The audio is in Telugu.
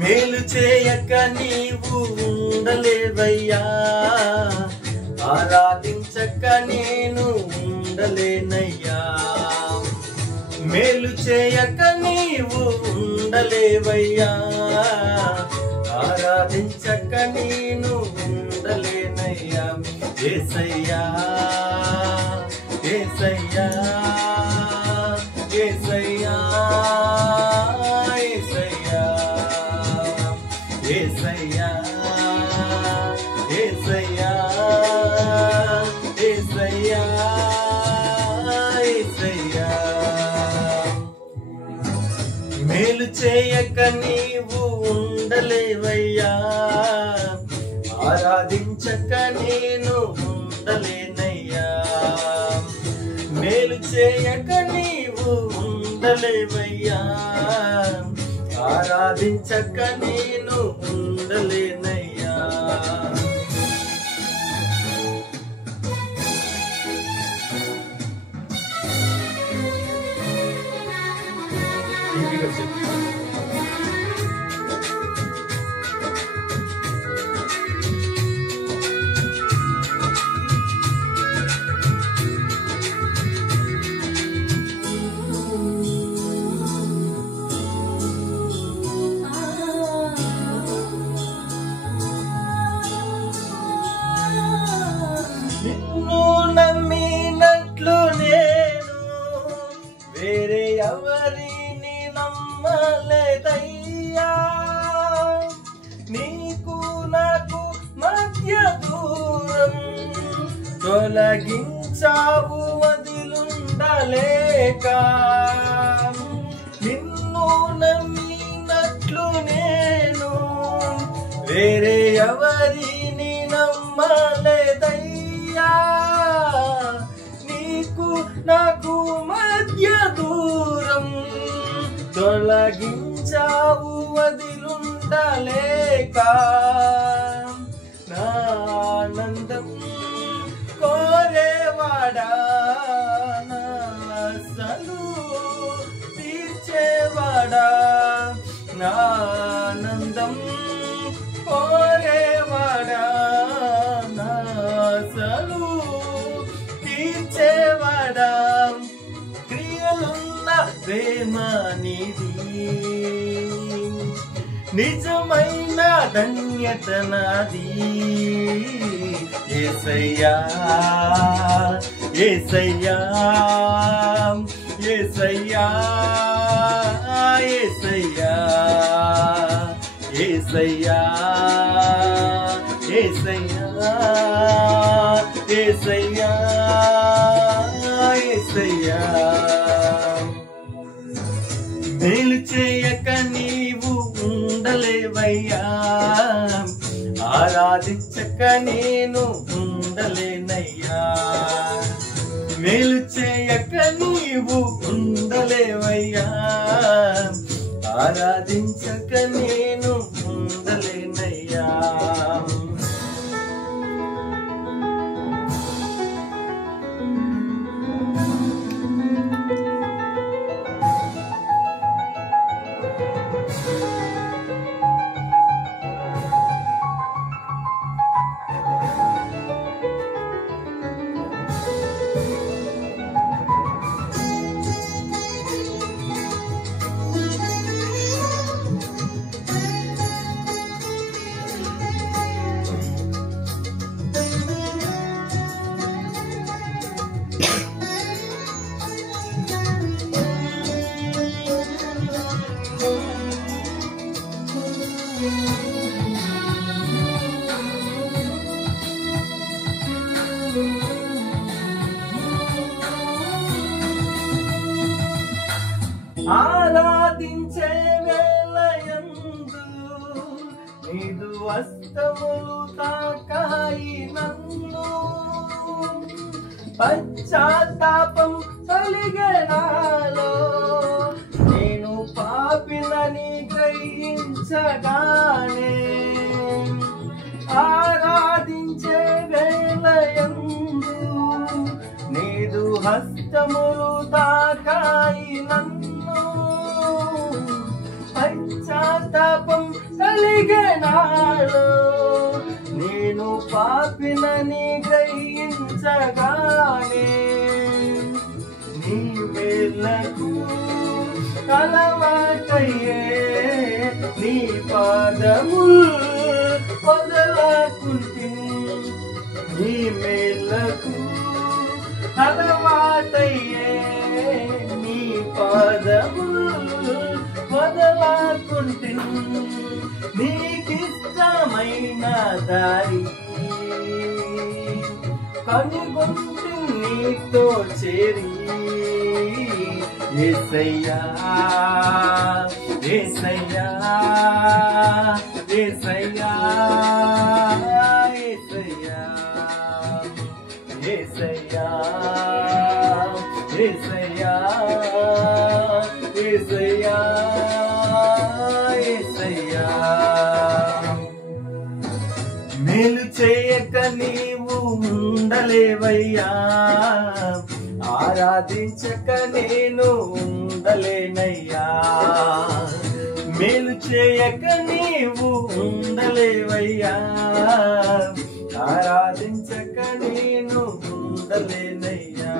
మేలు చేయక నీవు ఉండలేవయ్యా, ఆరాధించక నేను ఉండలేనయ్యా. మేలు చేయక నీవు ఉండలేవయ్యా, ఆరాధించక నేను ఉండలేనయ్యా. యేసయ్యా యేసయ్యా యేసయ్యా యేసయ్యా యేసయ్యా యేసయ్యా యేసయ్యా. మేలు చేయక నీవు ఉండలేవయ్యా, ఆరాధించక నేను ఉండలేనయ్యా. మేలు చేయక నీవు ఉండలేవయ్యా, ఆరాధించక నేను ఉండలేనయ్యా. నిన్ను నమ్మినట్లు నేను వేరే ఎవరిని నమ్మలేదయ్యా. నీకు నాకు మధ్య దూరం తొలగించావు వదిలుండలేక. నిన్ను నమ్మినట్లు నేను వేరే ఎవరిని నమ్మలేదయ్యా. నీకు నాకు మధ్య దూరం తొలగించావు వదిలుండలేక. నా ఆనందం కోరేవాడా, నా ఆశలు తీర్చేవాడా. నా ఆనందం కోరేవాడా, నా ఆశలు తీర్చేవాడా. క్రియలున్న ప్రేమ నీది, నిజమైన ధన్యత నాది. యేసయ్యా యేసయ్యా యేసయ్యా యేసయ్యా యేసయ్యా యేసయ్యా యేసయ్యా యేసయ్యా. మేలు చేయక నీవు ఉండలేవయ్యా, ఆరాధించక నేను ఉండలేనయ్యా. మేలు చేయక నీవు ఉండలేవయ్యా, ఆరాధించక నేను ఉండలేనయ్యా. ఆరాధించే వేళయందు నీదు హస్తములు తాకాయి నన్ను. పశ్చాత్తాపం కలిగే నాలో, నేను పాపిన పాపినని గ్రహించగానే ఆరాధించే వేళయందు నీదు హస్తములు తాకాయి నన్ను పశ్చాత్తాపం కలిగే నాలో నేను పాపినని గ్రహించగానే నీ వేళ్ళకు అలవాటయ్యే నీ పాదములు వదలకుంటే నీ మేళ్ళకు అలవాటయ్యే నీ పాదములు వదలకుంటే నీకిష్టమైన దారి కనుగొంటి నీతో చేరి యేసయ్యా యేసయ్యా యేసయ్యా యేసయ్యా యేసయ్యా యేసయ్యా యేసయ్యా యేసయ్యా మేలు చేయక నీవు ఉండలేవయ్యా ఆరాధించక నేను ఉండలేనయ్యా మేలు చేయక నీవు ఉండలేవయ్యా ఆరాధించక నేను ఉండలేనయ్యా